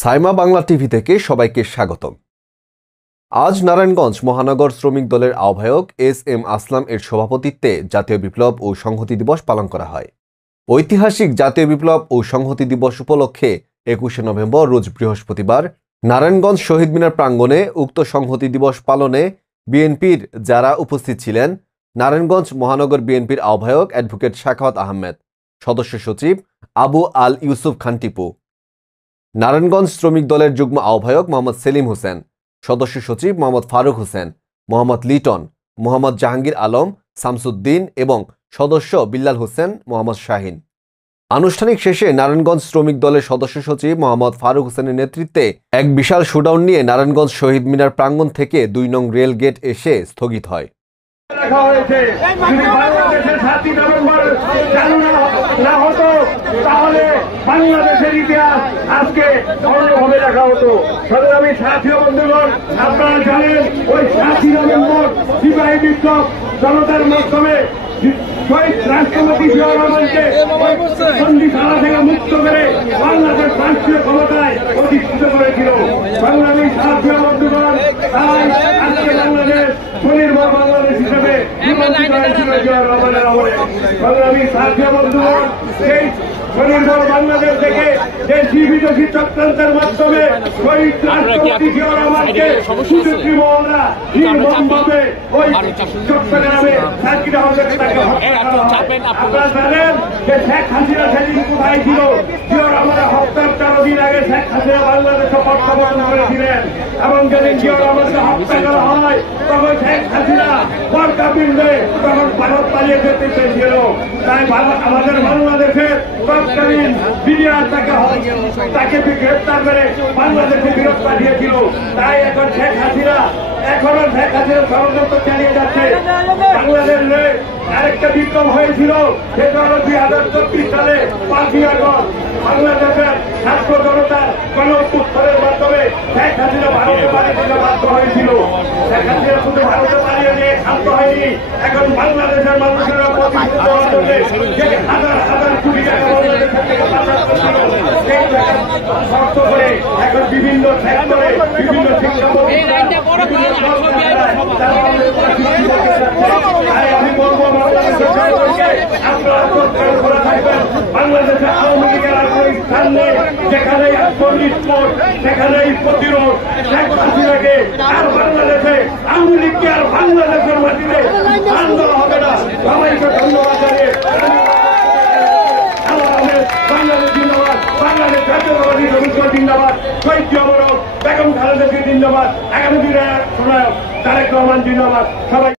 Saima Bangla TV থেকে সবাইকে স্বাগতম। আজ নারায়ণগঞ্জ মহানগর শ্রমিক দলের আহ্বায়ক এস.এম. আসলাম এর সভাপতিত্বে জাতীয় বিপ্লব ও সংহতি দিবস পালন করা হয়। ঐতিহাসিক জাতীয় বিপ্লব ও সংহতি দিবস উপলক্ষে ২১শে নভেম্বর রোজ বৃহস্পতিবার নারায়ণগঞ্জ শহীদ মিনার প্রাঙ্গণে উক্ত সংহতি দিবস পালনে বিএনপির যারা উপস্থিত ছিলেন নারায়ণগঞ্জ মহানগর বিএনপির আহ্বায়ক অ্যাডভোকেট শাখাওয়াত আহমেদ, সদস্য সচিব আবু আল ইউসুফ খান টিপু, নারায়ণগঞ্জ শ্রমিক দলের যুগ্ম আহ্বায়ক মোহাম্মদ সেলিম হোসেন, সদস্য সচিব মোহাম্মদ ফারুক হোসেন, মোহাম্মদ লিটন, মোহাম্মদ জাহাঙ্গীর আলম, শামসুদ্দিন এবং সদস্য বিল্লাল হোসেন, মোহাম্মদ শাহিন। আনুষ্ঠানিক শেষে নারায়ণগঞ্জ শ্রমিক দলের সদস্য সচিব মোহাম্মদ ফারুক হোসেনের নেতৃত্বে এক বিশাল শোডাউন নিয়ে নারায়ণগঞ্জ শহীদ মিনার প্রাঙ্গণ থেকে ২ নং রেল গেট এসে স্থগিত হয়। তাহলে বাংলাদেশের ইতিহাস আজকে অন্যভাবে লেখা হতো। সংগ্রামী সাথী বন্ধুগণ, আপনারা জানেন ওই ৭ই নভেম্বর সিপাহী বিপ্লব জনতার মাধ্যমে শহীদ রাষ্ট্রপতি জিয়া রহমানকে সন্ধিশালা থেকে মুক্ত করে বাংলাদেশ রাষ্ট্রীয় ক্ষমতায় অধিষ্ঠিত করেছিল। সংগ্রামী সাথী বন্ধুগণ, তাই আজকে বাংলাদেশ স্বনির্ভর বাংলাদেশ হিসেবে নিবন্ধিত হয়েছিল জিয়া রহমানের আমলে। সংগ্রামী সাথী বন্ধুগণ, সেই স্বনির্ভর বাংলাদেশ থেকে দেশি বিদেশি চক্রান্তের মাধ্যমে শহীদ রাষ্ট্রপতি জিয়া রহমানকে সুযোগী মহলরা নির্মমভাবে ওই চট্টগ্রামে সার্কিট হাউসে তাকে হত্যা করা হয়। আপনারা জানেন যে শেখ হাসিনা সেদিন কোথায় ছিল? জিয়া রহমানের হত্যার ৪ দিন আগে শেখ হাসিনা বাংলাদেশে প্রত্যাবর্তন করেছিলেন এবং যেদিন জিয়া রহমানকে হত্যা করা হয় তখন শেখ হাসিনা বরকা পিণ্ডে তখন ভারত পালিয়ে যেতে চেয়েছিল। তাই আমাদের বাংলাদেশের তৎকালীন বিডিআর তাকে গ্রেপ্তার করে বাংলাদেশে ফেরত পাঠিয়েছিল। তাই এখন শেখ হাসিনা ষড়যন্ত্র চালিয়ে যাচ্ছে। বাংলাদেশে আরেকটা বিপ্লব হয়েছিল, সেটা হল ২০৩৪ সালে ৫ই আগস্ট বাংলাদেশের ছাত্র জনতার গণ অভ্যুত্থানের মাধ্যমে শেখ হাসিনা ভারতে পালিয়ে যেতে বাধ্য হয়েছিল। শেখ হাসিনা শুধু ভারতে পালিয়ে নিয়ে শান্ত হয়নি, এখন বাংলাদেশের মানুষের প্রতিষ্ঠিত হওয়ার জন্য হাজার হাজার কোটি টাকা বাংলাদেশের থেকে পাচার করছিল। সেই টাকা শর্ত করে এখন বিভিন্ন সেক্টরে বিভিন্ন শিক্ষা আমি বলবো বাংলাদেশের আওয়ামী লীগের আর কোন স্থান নেই যেখানে সেখানেই প্রতিরোধ। শেখ হাসিনাকে আর বাংলাদেশে আওয়ামী লীগকে আর বাংলাদেশের মাটিতে স্থান দেওয়া হবে না। সবাইকে ধন্যবাদ জানিয়ে বাংলাদেশ জিন্দাবাদ, বাংলাদেশ জাতীয়তাবাদী শ্রমিক দল জিন্দাবাদ, শহীদ অমরক বেগম খালেদা জিয়া জিন্দাবাদ, আগামী দিনের প্রণায়ক তারেক রহমান জিন্দাবাদ। সবাই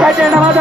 গাড়িটা নামাজ